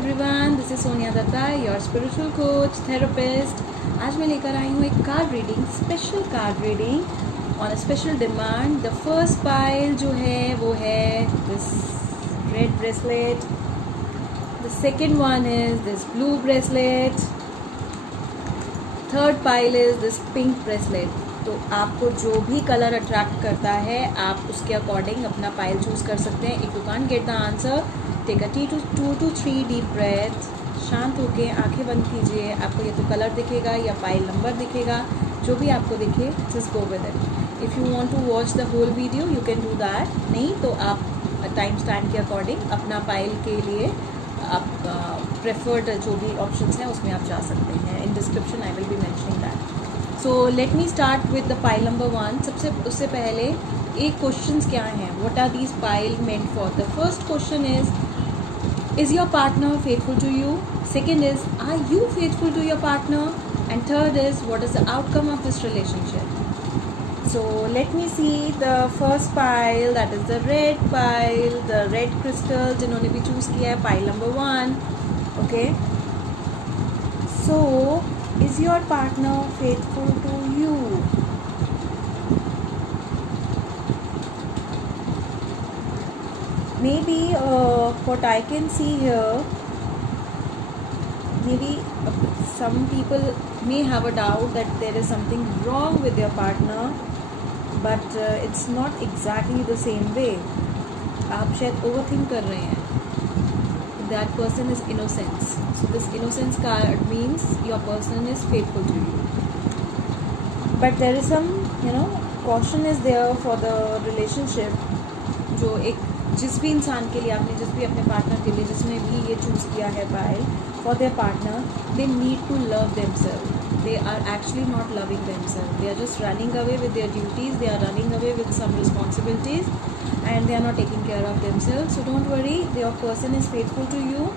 Everyone, this is Sonia Datta, your spiritual coach therapist. आज मैं लेकर आई हूँ एक card reading, special card reading on a special demand. The first pile जो है वो है this red bracelet, the second one is this blue bracelet, third pile is this pink bracelet. तो आपको जो भी कलर अट्रैक्ट करता है आप उसके अकॉर्डिंग अपना पाइल चूज़ कर सकते हैं। If you can't get the answer, take a 2 to 3 deep breath, शांत होके आंखें बंद कीजिए। आपको या तो कलर दिखेगा या पाइल नंबर दिखेगा, जो भी आपको दिखे just go with it. If you want to watch the whole video you can do that, नहीं तो आप टाइम स्टैंड के अकॉर्डिंग अपना पाइल के लिए आप प्रेफर्ड जो भी ऑप्शंस हैं उसमें आप जा सकते हैं। In description I will be mentioning that. So let me start with the pile number 1। उससे पहले एक क्वेश्चंस क्या हैं, what are these pile meant for. The first question is your partner faithful to you? Second is, are you faithful to your partner? And third is, what is the outcome of this relationship? So let me see the first pile, that is the red pile, the red crystal जिन्होंने भी चूज़ किया है, pile number 1. Okay, so is your partner faithful to you? Maybe what I can see here, maybe some people may have a doubt that there is something wrong with their partner, but it's not exactly the same way. आप शायद overthink कर रहे हैं. That person is innocence. So this innocence card means your person is faithful to you. But there is some, caution is there for the relationship. जो एक जिस भी इंसान के लिए आपने, जिस भी अपने पार्टनर के लिए जिसने भी ये चूज़ किया है pile for their partner, they need to love themselves. They are actually not loving themselves, they are just running away with their duties, they are running away with some responsibilities and they are not taking care of themselves. So don't worry, your person is faithful to you.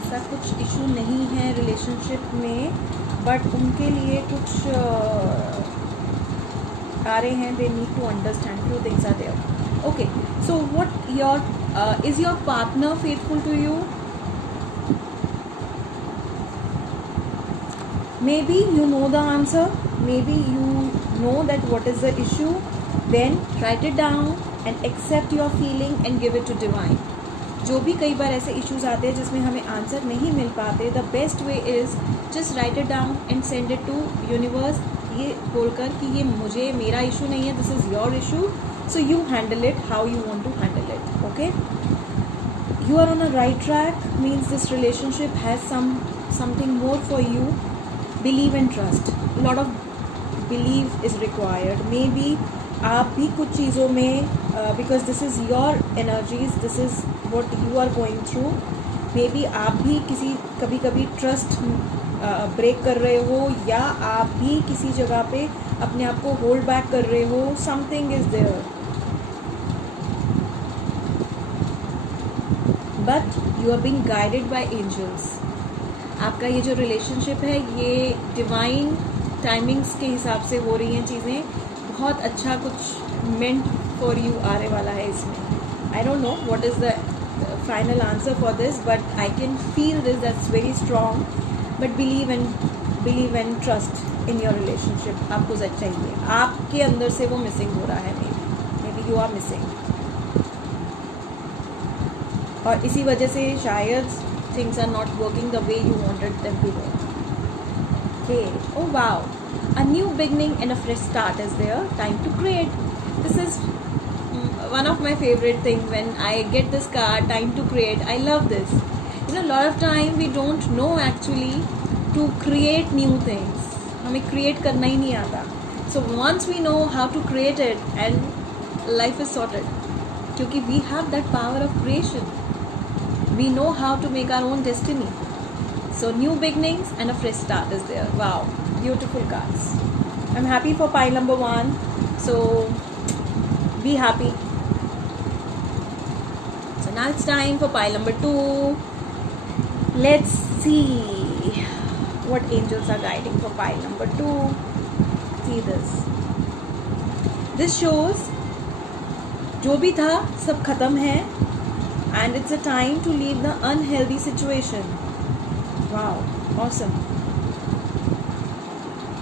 ऐसा कुछ इशू नहीं है रिलेशनशिप में, बट उनके लिए कुछ आ रहे हैं। They need to understand few things are there. Okay, so is your partner faithful to you? Maybe you know the answer, maybe you know that what is the issue. Then write it down and accept your feeling and give it to divine. जो भी कई बार ऐसे इश्यूज आते हैं जिसमें हमें आंसर नहीं मिल पाते, the best way is just write it down and send it to universe, ये बोलकर कि ये मेरा इशू नहीं है, this is your issue. So you handle it how you want to handle it. Okay, you are on a right track, means this relationship has something more for you. Believe and trust. A lot of belief is required. Maybe आप भी कुछ चीज़ों में because this is your energies, this is what you are going through. Maybe आप भी कभी trust break कर रहे हो, या आप भी किसी जगह पे अपने आप को होल्ड बैक कर रहे हो. Something is there, but you are being guided by angels. आपका ये जो रिलेशनशिप है ये डिवाइन टाइमिंग्स के हिसाब से हो रही हैं चीज़ें. बहुत अच्छा कुछ मेंट फॉर यू आने वाला है इसमें. I don't know what is the final answer for this, but I can feel this, that's very strong. But believe and trust in your relationship. आपको चाहिए, आपके अंदर से वो मिसिंग हो रहा है. Maybe you are missing, और इसी वजह से शायद things are not working the way you wanted them to work. Okay, oh wow, a new beginning and a fresh start is there. Time to create. This is one of my favorite things when I get this card, time to create. I love this. A lot of time we don't know actually to create new things. हमें create करना ही नहीं आता. So once we know how to create it, and life is sorted. क्योंकि we have that power of creation. We know how to make our own destiny. So new beginnings and a fresh start is there. Wow, beautiful cards. I'm happy for pile number 1. So be happy. So now it's time for pile number 2. Let's see what angels are guiding for pile number 2. See this. This shows जो भी था सब खत्म है. and it's a time to leave the unhealthy situation. Wow, awesome.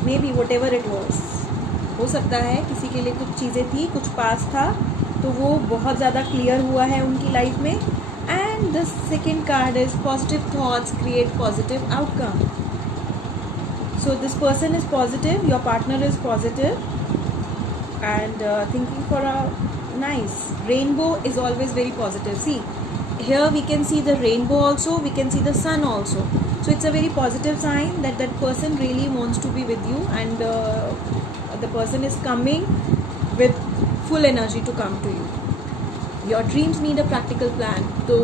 Maybe whatever it was, हो सकता है किसी के लिए कुछ चीज़ें थी, कुछ पास था, तो वो बहुत ज़्यादा क्लियर हुआ है उनकी लाइफ में. And the second card is positive thoughts create positive outcome. So this person is positive, your partner is positive and thinking for a nice rainbow is always very positive. See, here we can see the rainbow also, we can see the sun also, so it's a very positive sign that that person really wants to be with you, and the person is coming with full energy to come to you. Your dreams need a practical plan, so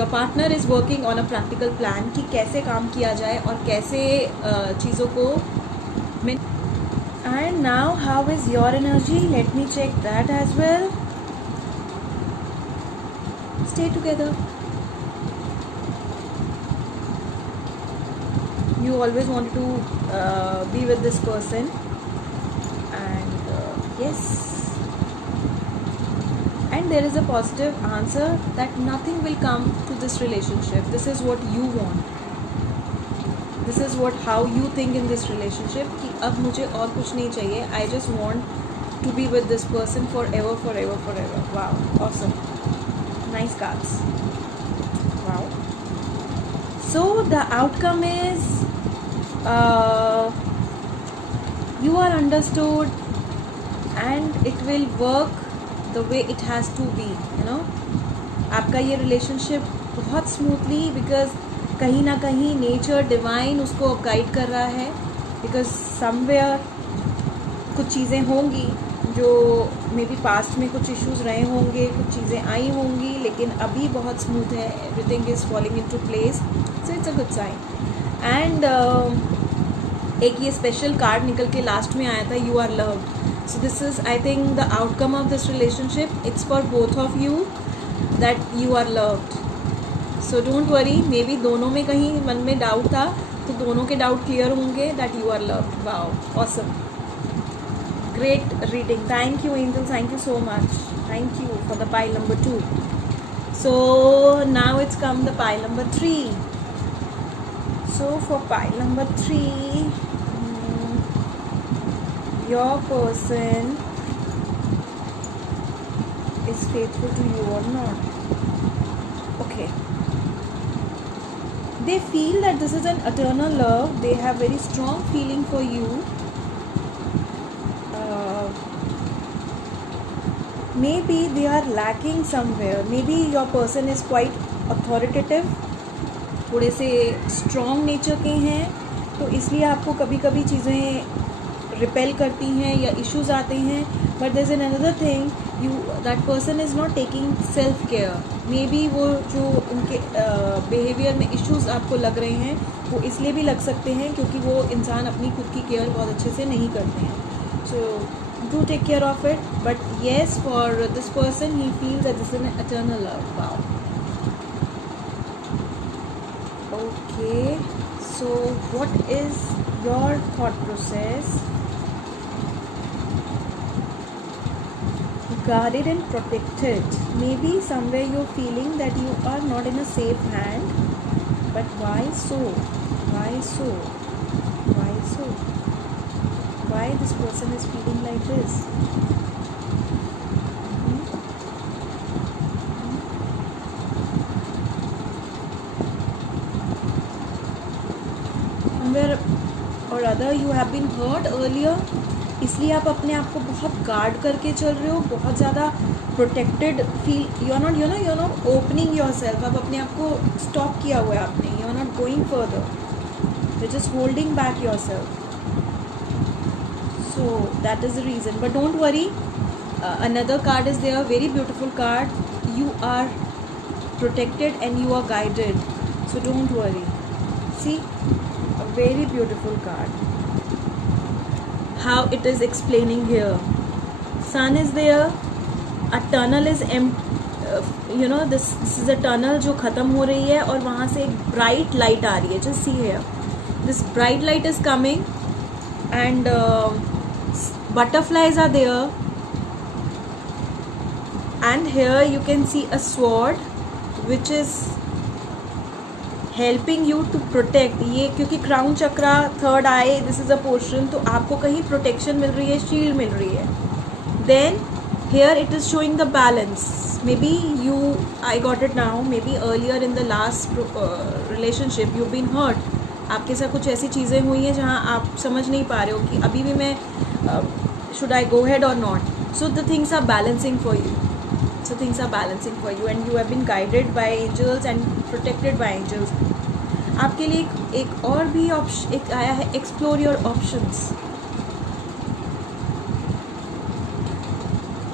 your partner is working on a practical plan कि कैसे काम किया जाए और कैसे चीज़ों को. And now, how is your energy? Let me check that as well. Stay together. You always wanted to be with this person, and yes, and there is a positive answer that nothing will come to this relationship. This is what you want. This is what how you think in this relationship कि अब मुझे और कुछ नहीं चाहिए. I just want to be with this person forever, forever, forever. Wow, awesome. Nice cards. Wow. So the outcome is you are understood and it will work the way it has to be. You know, आपका ये relationship बहुत smoothly because कहीं ना कहीं nature divine उसको गाइड कर रहा है. बिकॉज समवेयर कुछ चीज़ें होंगी जो मे बी पास्ट में कुछ इश्यूज रहे होंगे, कुछ चीज़ें आई होंगी, लेकिन अभी बहुत स्मूथ है. Everything is falling into place, so it's a good sign. And एक ये स्पेशल कार्ड निकल के लास्ट में आया था, you are loved. So this is I think the outcome of this relationship. It's for both of you that you are loved. So don't worry. Maybe दोनों में कहीं मन में डाउट था, तो दोनों के डाउट क्लियर होंगे that you are loved. Wow, awesome, great reading. Thank you angels, thank you so much. Thank you for the pile number 2. So now it's come the pile number 3. So for pile number 3, your person is faithful to you और not. Okay. They feel that this is an eternal love. They have very strong feeling for you. Maybe they are lacking somewhere. Maybe your person is quite authoritative. थोड़े से strong nature के हैं, तो इसलिए आपको कभी कभी चीज़ें रिपेल करती हैं या इश्यूज आते हैं. But there is another thing, that person is not taking self care. Maybe वो जो उनके बिहेवियर में इश्यूज आपको लग रहे हैं, वो इसलिए भी लग सकते हैं क्योंकि वो इंसान अपनी खुद की केयर बहुत अच्छे से नहीं करते हैं. So do take care of it. But yes, for this person he feels that this is an eternal love. Wow. Okay, so what is your thought process? Guarded and protected. Maybe somewhere you're feeling that you are not in a safe hand. But why so? Why so? Why so? Why this person is feeling like this? Somewhere or other you have been hurt earlier. इसलिए आप अपने आप को बहुत गार्ड करके चल रहे हो, बहुत ज़्यादा protected feel. You are not opening your self. आप अपने आप को स्टॉप किया हुआ है आपने. You are not going further. You just holding back your self. So that is the reason. But don't worry, another card is there, very beautiful card. You are protected and you are guided, so don't worry. See, a very beautiful card. How it is explaining here. Sun is there, a tunnel is this is a tunnel जो ख़त्म हो रही है और वहाँ से एक bright light आ रही है. Just see here, this bright light is coming and butterflies are there, and here you can see a sword which is helping you to protect, ये क्योंकि crown chakra, third eye, this is a portion, तो आपको कहीं प्रोटेक्शन मिल रही है, शील्ड मिल रही है. Then here it is showing the balance. Maybe you, I got it now, maybe earlier in the last relationship you been hurt. आपके साथ कुछ ऐसी चीज़ें हुई हैं जहाँ आप समझ नहीं पा रहे हो कि अभी भी मैं शुड आई गो हेड और not. So the things are balancing for you. So things are balancing for you and you have been guided by angels and protected by angels. आपके लिए एक और भी ऑप्शन एक आया है, explore your options.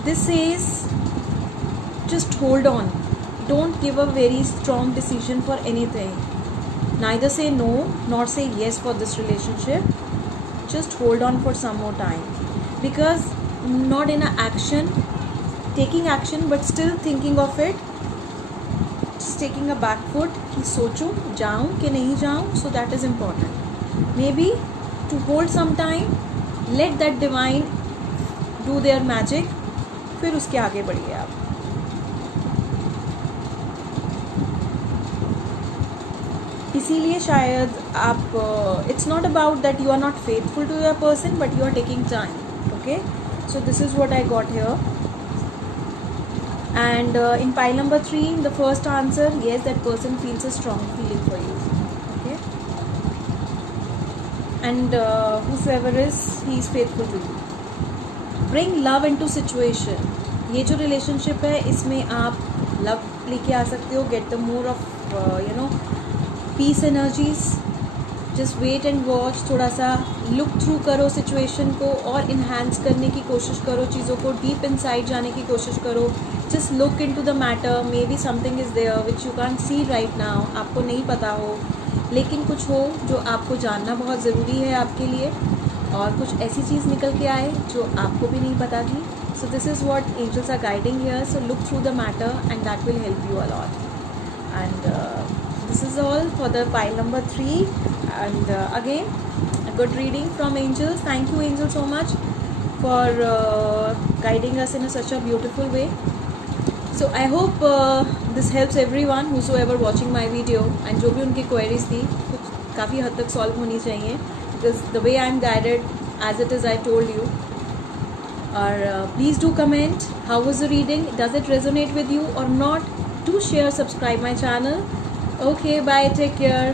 This says just hold on. Don't give a very strong decision for anything. Neither say no nor say yes for this relationship. Just hold on for some more time, because not in a action, taking action, but still thinking of it, just taking a back foot कि सोचूं जाऊं कि नहीं जाऊं. So that is important. Maybe to hold some time, let that divine do their magic, फिर उसके आगे बढ़िए आप. इसीलिए शायद आप, it's not about that you are not faithful to your person, but you are taking time. Okay, so this is what I got here. And in pile number 3, the first answer, yes, that person feels a strong feeling for you. Okay, and whosoever is, he is faithful to you. Bring love into situation. ये जो relationship है, इसमें आप love लेके आ सकते हो. Get the more of peace energies. Just wait and watch. थोड़ा सा लुक थ्रू करो सिचुएशन को और इन्हांस करने की कोशिश करो चीज़ों को. डीप इनसाइड जाने की कोशिश करो. Just look into the matter. Maybe something is there which you can't see right now. आपको नहीं पता हो, लेकिन कुछ हो जो आपको जानना बहुत ज़रूरी है आपके लिए, और कुछ ऐसी चीज़ निकल के आए जो आपको भी नहीं पता थी. So this is what angels are guiding here. So look through the matter and that will help you a lot. And this is all for the pile number 3. And again, a good reading from angels. Thank you angels so much for guiding us in such a beautiful way. So I hope this helps everyone whosoever watching my video, and जो भी उनकी queries थी कुछ काफ़ी हद तक solve होनी चाहिए, because the way I am guided as it is I told you. Or please do comment how was the reading, does it resonate with you or not. Do share, subscribe my channel. Okay, bye, take care.